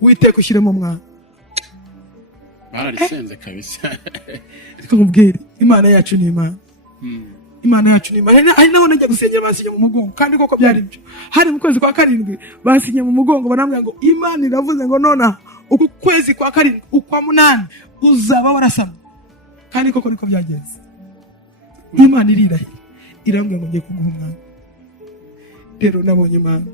witeka ushyiremo mwana. bararisenze kabisa. Tukubwire Imana yacu ni Imana. Imana yacu ni Imana. Ari naho najya gusengera basinye mu mugongo, kandi koko byari byo. Hari mu kwezi kwa 7 basinye mu mugongo barambwira ngo Imana iravuze ngo nona uku kwezi kwa 7 ukwa 8 uzaba warasama, kandi koko niko byagenze. Imana irirahi irambwira ngo ngiye kuguha umwana. Rero nabonye Imana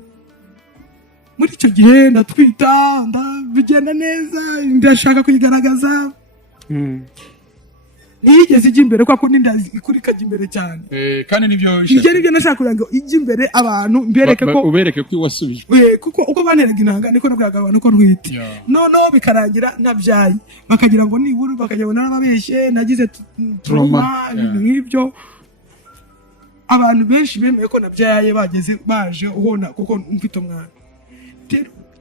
muri icyo gihe ndatwita, bigenda neza, ndashaka kuyigaragaza. Nigeze ijya imbere kwa kundi kuri kajya imbere cyane. Kandi nibyo nibyo nashaka kugira ngo ijya imbere abantu mbereke ko ubereke ko wasubije. Kuko uko baneraga inanga niko nabwiraga abantu ko ntwite. Noneho bikarangira nabyaye, bakagira ngo nibura, bakagira ngo narababeshye nagize trauma nk'ibyo. Abantu benshi bemeye ko nabyaye baje ubona kuko mfite umwana.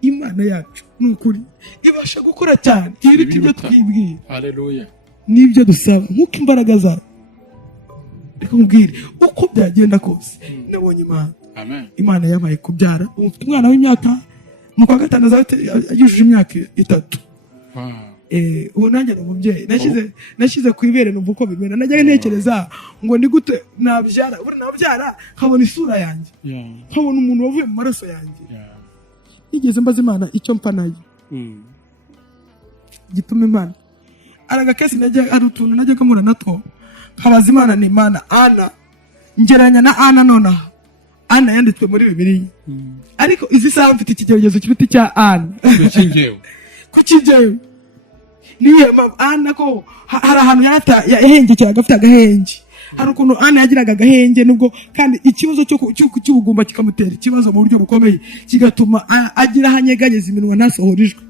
Imana yacu nukuri ibasha gukora cyane iruta ibyo twibwira. Haleluya. Nibyo dusaba nkuko imbaraga zayo. Reka nkubwire uko byagenda kose nabonye Imana. Amen. Imana yamaye kubyara umwana w'imyaka mu kwa 5 yujuje imyaka 3. Ubu nanjye n'umubyeyi nashyize ku ibere numva uko bimera. Najyaga ntekereza ngo ni gute nabyara, buri nabyara nkabona isura yanjye, nkabona umuntu wavuye mu maraso yanjye. Nigeze mbaza Imana icyo mpa nayo gituma Imana aragakesi ari utuntu najyaga mura natwo nkabaza Imana ni Imana. Ana ngeranya na Ana, nonaha Ana yanditswe muri Bibiliya, ariko izi saha mfite ikigeragezo kiruta cya Ana. Kuki njyewe niyo Ana ko hari ahantu yahengekera agafite agahenge, hari ukuntu Ana yagiraga agahenge nubwo kandi ikibazo cy'ubugumba kikamutera ikibazo mu buryo bukomeye kigatuma agira ahanyeganyeza iminwa ntasohorijwe.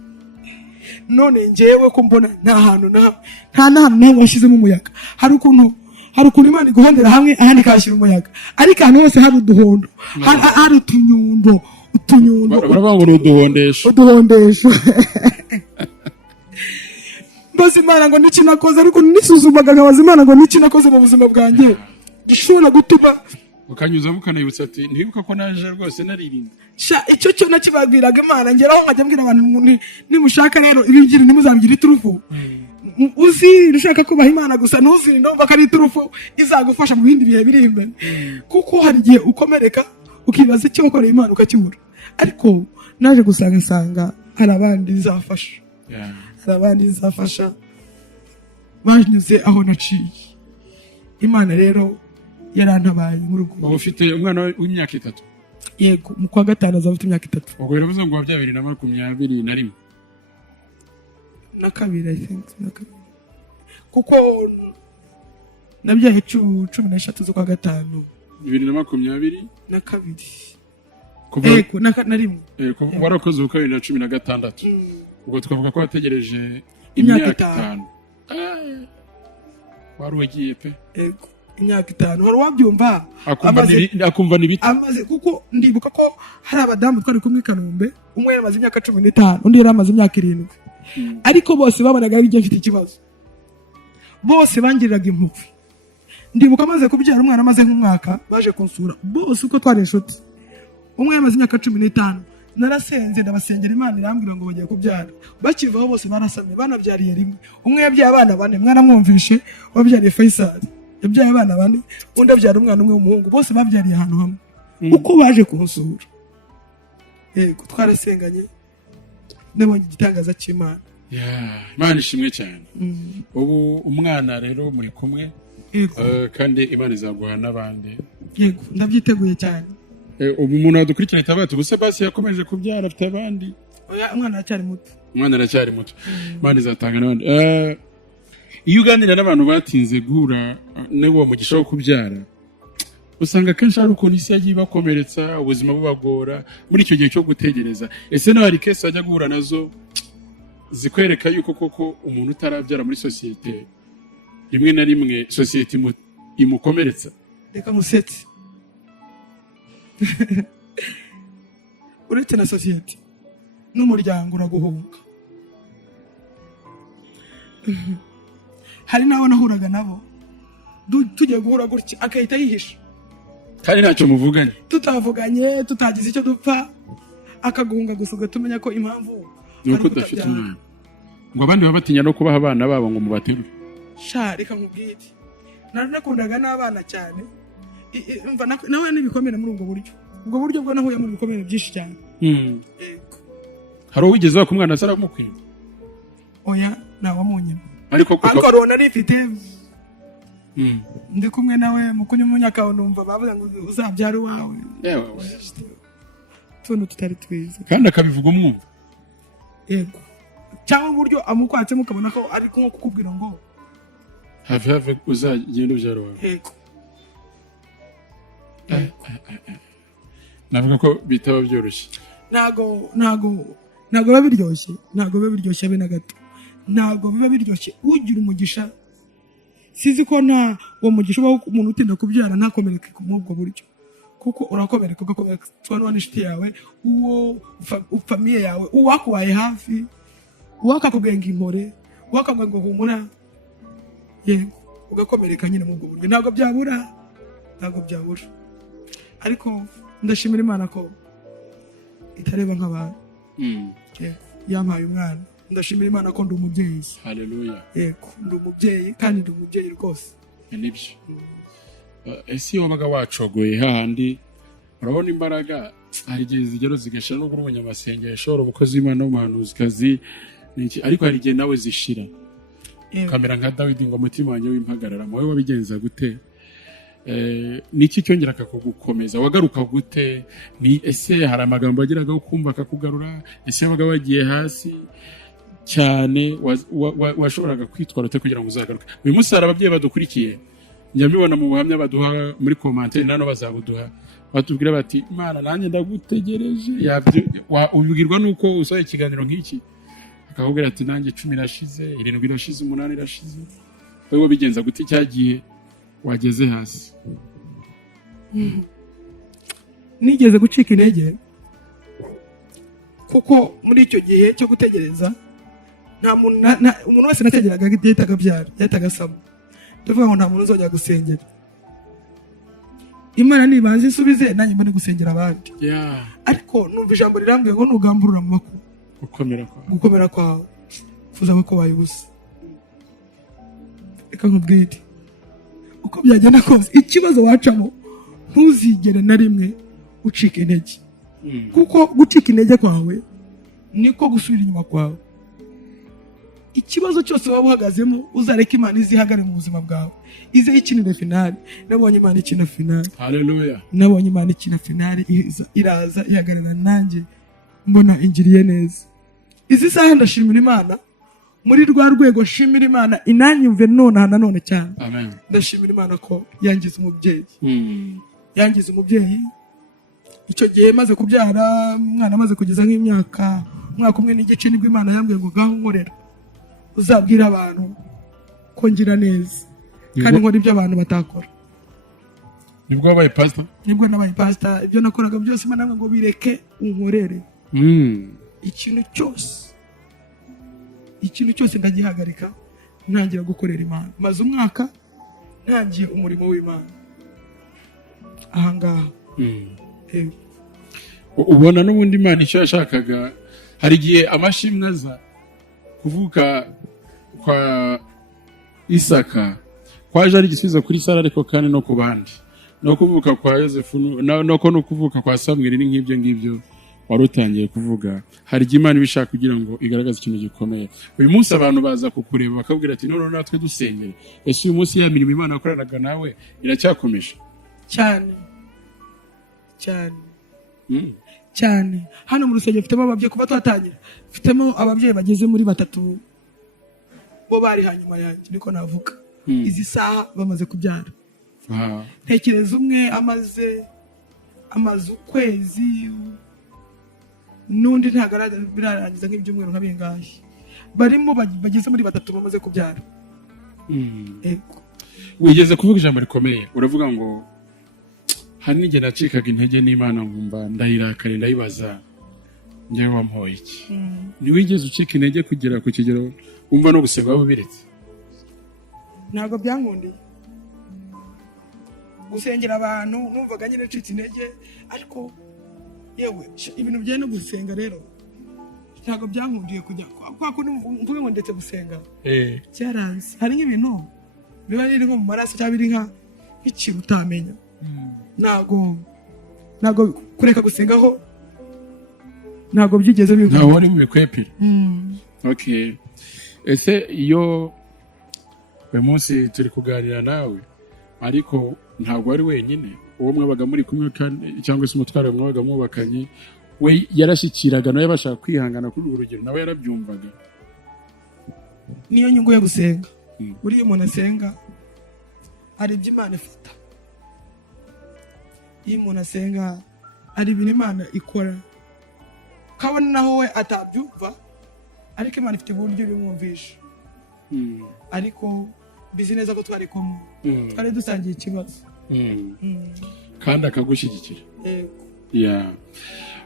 None njyewe ko mbona nta hantu nahamwe washyizemo umuyaga. Hari ukuntu Imana iguhondera hamwe ahandi kashyira umuyaga, ariko ahantu hose hari uduhondo, hari utunyundo baravuga uduhondesho mbaza Imana ngo niki nakoze, ariko nisuzumaga nkabaza Imana ngo niki nakoze mu buzima bwanjye gishobora gutuma ukanyuzamo ukanayibutsa ati ntibuka ko naje rwose naririnda. Icyo cyo nakibabwiraga Imana, ngeraho nkajya mbwira abantu nimushaka rero ibingira ntimuzabigire iturufu. Uzi ushaka kubaha Imana gusa ntuzirinde wumva ko ari iturufu izagufasha mu bindi bihe biri imbere, kuko hari igihe ukomereka ukibaza icyo wakoreye Imana ukakibura, ariko naje gusanga hari abandi izafasha. Hari abandi izafasha banyuze aho naciye. Imana rero yarantabaye muri ubwo. Ubu ufite umwana w'imyaka 3? Yego, mu kwa gatanu azaba afite imyaka 3. Ubwo biravuze ngo wabyaye 2021 na kabiri, I think kuko nabyaye 13 z'ukwa gatanu 2022 na kabiri. Yego, na rimwe. Yego, warakoze uko 2016. Ubwo twavuga ko wategereje imyaka 5. Wari ugiye pe. Yego, imyaka 5. Hari wabyumva akumva nibiti amaze, kuko ndibuka ko hari abadamu twari kumwe Kanombe, umwe yamaze imyaka 15 undi yaramaze imyaka 7, ariko bose babonaga ari byo mfite ikibazo, bose bangiriraga impuhwe. Ndibuka amaze kubyara umwana amaze nk'umwaka baje kunsura bose uko twari inshuti. Umwe yamaze imyaka 15, narasenze ndabasengera Imana irambwira ngo bagiye kubyara, bakivaho bose barasamye banabyariye rimwe. Umwe yabyaye abana 4, mwaramwumvishe, wabyariye Faisal yabyaye abana 4, undi abyara umwana umwe w'umuhungu, bose babyariye ahantu hamwe. Uko baje kunsura, yego twarasenganye, nabonye igitangaza cy'Imana. Imana ishimwe cyane. Ubu umwana rero muri kumwe, kandi Imana izaguha n'abandi. Yego, ndabyiteguye cyane. Ubu umuntu adukurikira tabatu gusa basi yakomeje kubyara afite abandi. Oya, umwana aracyari muto. Imana izatanga n'abandi. Iyo uganira n'abantu batinze guhura n'uwo mugisha wo kubyara, usanga kenshi hari ukuntu isi yagiye bakomeretsa, ubuzima bubagora muri icyo gihe cyo gutegereza. Ese nawe hari kese wajya guhura nazo zikwereka yuko koko umuntu utarabyara muri sosiyete rimwe na rimwe sosiyete imukomeretsa? Reka musetse. Uretse na sosiyete n'umuryango uraguhunga. Hari nawe nahuraga nabo tugiye guhura gutya akahita yihisha, kandi ntacyo muvuganye, tutavuganye, tutagize icyo dupfa, akaguhunga gusa ugatumenya ko impamvu nuko udafite umwana. Ngo abandi baba batinya no kubaha abana babo ngo mubaterure. Reka nkubwire, nakundaga n'abana cyane, nawe n'ibikomere muri ubwo buryo bwo nahuye muri ibikomere byinshi cyane. Hari uwigeze waka umwana azaramukwiye? Oya, nawamunyina, ariko arona rifite ndi kumwe nawe mukunye mu myaka numva bavuga ngo uzabyara wawe. Tuntu tutari twiza, kandi akabivuga umwumva. Yego, cyangwa uburyo amukwatse mukabona ko ari nko kukubwira ngo have uzagenda ubyara wawe. Yego, navuga ko bitaba byoroshye. Ntago biba biryoshye be na gato. Ntago biba biryoshye ugira umugisha. Sizi ko nta uwo mugisha ubaho umuntu utinda kubyara ntakomereke mu ubwo buryo, kuko urakomereka ugakomereka n'inshuti yawe, uwo famiye yawe, uwakubaye hafi, uwakakubwenga impore, uwakakubwenga humura, yego ugakomereka nyine mu ubwo buryo. Ntago byabura, ariko ndashimira Imana ko itareba nk'abantu. Yampaye umwana, ndashimira Imana ko ndi umubyeyi. Haleluya. Yego, ndi umubyeyi kandi ndi umubyeyi rwose. Nibyo. Ese iyo wabaga wacogoye hahandi urabona imbaraga, hari igihe zigero zigashira no kuri umunyamasengesho, umukozi w'Imana w'umuhanuzikazi, ariko hari igihe nawe zishira. Kamera nka Dawidi ngo umutima wanjye w'impagarara, wowe wabigenza gute? Niki cyongera akakugukomeza, wagaruka gute? Ese hari amagambo agiraga ukumva akakugarura? Ese wabaga wagiye hasi cyane washoboraga kwitwara ute kugira ngo uzagaruke? Uyu munsi hari ababyeyi badukurikiye njya mbibona mu buhamya baduha muri commentaire nano bazabuduha batubwira bati Imana nanjye ndagutegereje ubwirwa nuko usohoye ikiganiro nk'iki akakubwira ati nanjye 10 irashize 7 irashize 8 irashize wewe bigenza gute cyagiye wageze hasi nigeze gucika intege kuko muri icyo gihe cyo gutegereza nta umuntu wese nategeraga yahitaga byara yahitaga asama tuvuga ngo nta muntu uzajya gusengera Imana nibanze isubize nanjye mbone gusengera abandi ariko numva ijambo rirambwiye ngo nugamburura mu makuru gukomera kwawe fuza ko wayibusa reka nkubwire uko byagenda kose ikibazo wacamo ntuzigere na rimwe ucika intege kuko gucika intege kwawe niko gusubira inyuma kwawe ikibazo cyose waba uhagazemo uzareka Imana izihagare mu buzima bwawe ize ikinira finale nabonye Imana ikina finale haleluya nabonye Imana ikina finale iraza ihagarara nanjye mbona ingiriye neza izi saha ndashimira Imana muri rwa rwego nshimira Imana inanyumve none cyane amen ndashimira Imana ko yangize umubyeyi yangize umubyeyi icyo gihe maze kubyara umwana amaze kugeza nk'imyaka umwaka umwe n'igice nibwo Imana yambwiye ngo gaho nkorera uzabwira abantu ko ngira neza kandi nkora ibyo abantu batakora nibwo wabaye pastor nibwo nabaye pastor ibyo nakoraga byose Imana ngo bireke unkorere ikintu cyose ndagihagarika ntangira gukorera Imana maze umwaka ntangiye umurimo w'Imana ahangaha ubona n'ubundi Imana icyo yashakaga hari igihe amashimwe aza kuvuka kwa Isaka kwaje ari igisubizo kuri Sara ariko kandi no ku bandi no kuvuka kwa Yosefu no kuvuka kwa Samuel ni nk'ibyo ngibyo warutangiye kuvuga hari igihe Imana ibishaka kugira ngo igaragaze ikintu gikomeye uyu munsi abantu baza kukureba bakabwira ati none natwe dusengere ese uyu munsi ya mirimo Imana yakoranaga nawe iracyakomeje cyane hano mu rusengero mfitemo ababyeyi kuba twatangira mfitemo ababyeyi bageze muri 3 bo bari hanyuma yanjye niko navuga izi saha bamaze kubyara ntekereza umwe amaze ukwezi n'undi ntagaragara birarangiza nk'ibyumweru nka bingahe barimo bageze muri 3 bamaze kubyara wigeze kuvuga ijambo rikomeye uravuga ngo hari n'igihe nacikaga intege n'Imana nkumva ndayirakare ndayibaza njyewe wampoye iki ntiwigeze ucika intege kugera ku kigero wumva no gusenga wabiretse ntabwo byankundiye gusengera abantu numvaga nyine ncitse intege ariko yewe ibintu byaje no gusenga rero ntabwo byankundiye kujya kwa kundi mvuge ngo ndetse gusenga cyaranze hari nk'ibintu biba biri nko mu maraso cyangwa biri nk'ikintu utamenya ntabwo kureka gusengaho ntabwo byigeze bivuga ntabwo wari mu bikwepera okay ese iyo uyu munsi turi kuganira nawe ariko ntabwo wari wenyine uwo mwabaga muri kumwe cyangwa se umutwaro mwabaga mwubakanye we yarashyikiraga nawe bashaka kwihangana kuri urugero nawe yarabyumvaga niyo nyungu yo gusenga buriya umuntu asenga hari ibyo Imana ifata iyo umuntu asenga hari ibintu Imana ikora kabona naho we atabyumva ariko Imana ifite uburyo bimwumvisha ariko bizi neza ko twari kumwe twari dusangiye ikibazo kandi akagushyigikira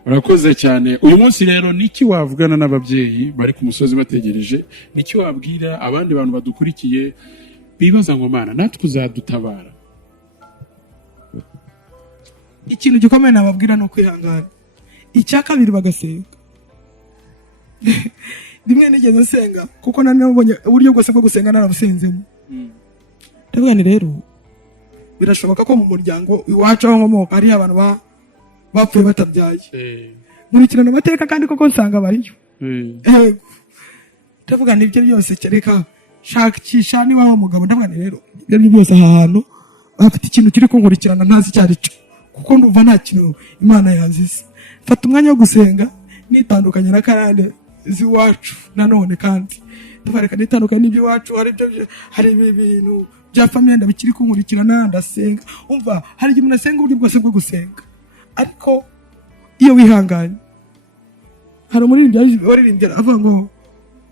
urakoze cyane uyu munsi rero niki wavugana n'ababyeyi bari ku musozi bategereje niki wabwira abandi bantu badukurikiye bibaza ngo Mana natwe uzadutabara ikintu gikomeye nababwira no kwihangana icya kabiri bagasenga rimwe nigeze nsenga kuko nanone uburyo bwose bwo gusenga narabusenzemo ndavuga ni rero birashoboka ko mu muryango iwacu aho nkomoka hari abantu bapfuye batabyaye nkurikirana amateka kandi koko nsanga bariyo ndavuga n'ibyo byose kereka shakisha niba wa mugabo ndavuga ni rero ibyo byose aha hantu bafite ikintu kiri kunkurikirana ntazi icyo ari cyo kuko ndumva nta kintu Imana yanzize fata umwanya wo gusenga nitandukanye na karande z'iwacu nanone kandi tuvareka nitandukanye n'iby'iwacu hari ibintu bya famille ndabikiri kunkurikirana ndasenga umva hari igihe umuntu asenga uburyo bwose bwo gusenga ariko iyo wihanganye hari umuririmbyi waririmbye avuga ngo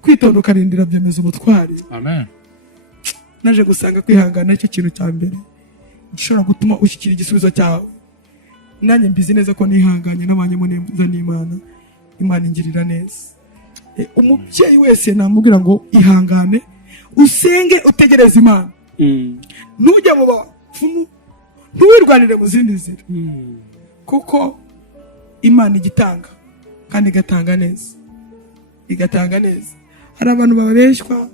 kwitonda ukarindira byemeza ubutwari. Amen. Naje gusanga kwihangana icyo kintu cya mbere gishobora gutuma ushyikira igisubizo cyawe. Nanjye mbizi neza ko nihanganye n'abanye muneza n'Imana, Imana ingirira neza. Umubyeyi wese namubwira ngo ihangane usenge utegereze Imana. Ntujya mu bapfumu ntuwirwanire mu zindi nzira kuko Imana igitanga kandi igatanga neza, igatanga neza. Hari abantu babeshwa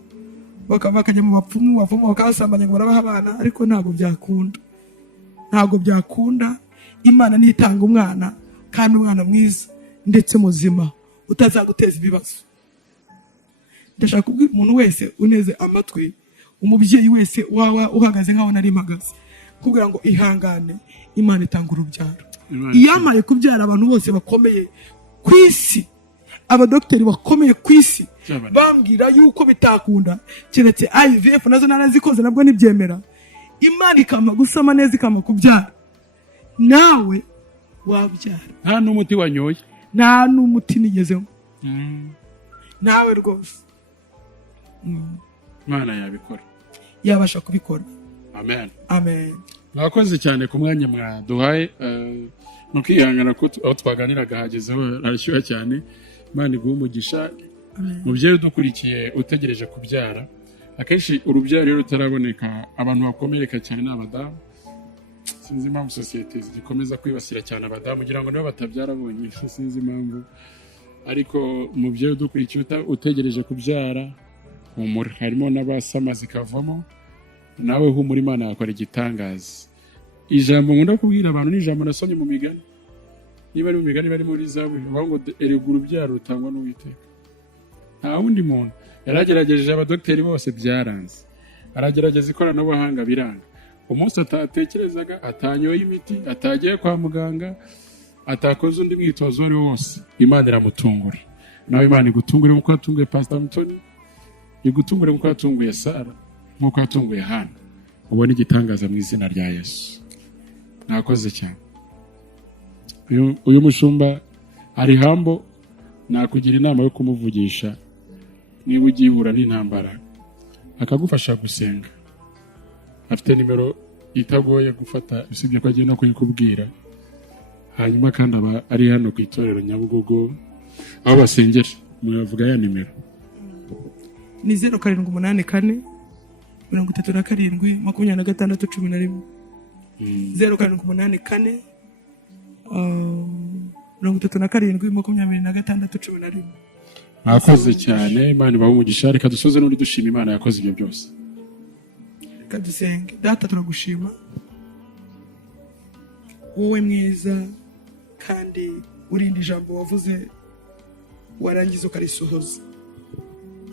bakajya mu bapfumu bavamo bakasambanya ngo barabaha abana ariko ntabwo byakunda. Imana nitanga umwana kandi umwana mwiza ndetse muzima utazaguteza ibibazo. Ndashaka kubwira umuntu wese uneze amatwi, umubyeyi wese wawa uhagaze nkaho nari mpagaze, kubwira ngo ihangane, Imana itanga urubyaro. Iyamaye kubyara abantu bose bakomeye ku isi, abadokteri bakomeye ku isi bambwira yuko bitakunda keretse IVF nazo narazikoze nabwo nibyemera. Imana ikama gusama neza ikama kubyara, nawe wabyara. Nta n'umuti wanyoye, nta n'umuti nigezeho, nawe rwose Imana yabikora, yabasha kubikora. Amen. Amen. Mwakoze cyane ku mwanya mwaduhaye, mukihangana ko aho twaganiraga hagezeho arashyuha cyane. Imana iguhe umugisha. Mubyeyi udukurikiye utegereje kubyara, akenshi urubyaro rero rutaraboneka abantu bakomereka cyane n'abadamu. Sinzi impamvu sosiyete zikomeza kwibasira cyane abadamu kugira ngo nibo batabyara bonyine, sinzi impamvu. Ariko mubyeyi udukurikiye utegereje kubyara, humura, harimo n'abasama zikavamo, nawe humura, Imana yakora igitangaza. Ijambo nkunda kubwira abantu ni ijambo nasomye mu migani, niba ari mu migani bari muri Zaburi, bavuga ngo erega urubyaro rutangwa n'Uwiteka. Nta wundi muntu. Yaragerageje abadokteri bose byaranze, aragerageza ikoranabuhanga biranga. Umunsi atatekerezaga, atanyoye imiti, atagiye kwa muganga, atakoze undi mwitozo wari wose, Imana iramutungura. Nawe Imana igutungure nk'uko yatunguye Pastor Mutoni, igutungure nk'uko yatunguye Sara, nk'uko yatunguye Hana. Ubone igitangaza mu izina rya Yesu. Nakoze cyane. Uyu mushumba ari hambo, nakugira inama yo kumuvugisha niba ugihura n'intambara, akagufasha gusenga. Afite nimero itagoye gufata, usibye ko agiye no kuyikubwira. Hanyuma kandi aba ari hano ku itorero Nyabugogo aho basengera. Mwavuga ya nimero ni 0784 37 26 0784 37 26. Mwakoze cyane, Imana ibahe umugisha. Reka dusoze n'uri dushima Imana yakoze ibyo byose. Reka dusenge. Data, turagushima, wowe mwiza kandi urinda ijambo wavuze warangiza ukarisohoza.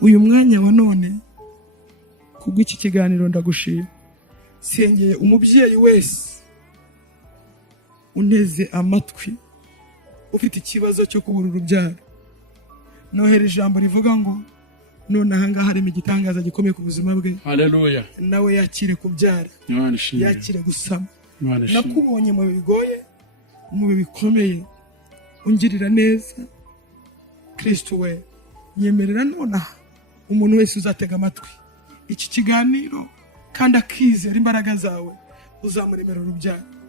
Uyu mwanya wa none kubw'iki kiganiro ndagushima. Sengeye umubyeyi wese unteze amatwi ufite ikibazo cyo kubura urubyaro, nohera ijambo rivuga ngo none ahangaha harimo igitangaza gikomeye ku buzima bwe. Haleluya. Nawe yakire kubyara, yakire gusama. Nakubonye mu bigoye, mu bikomeye, ungirira neza. Kristo we, nyemerera nonaha umuntu wese uzatega amatwi iki kiganiro kandi akizera imbaraga zawe, uzamuremera urubyaro.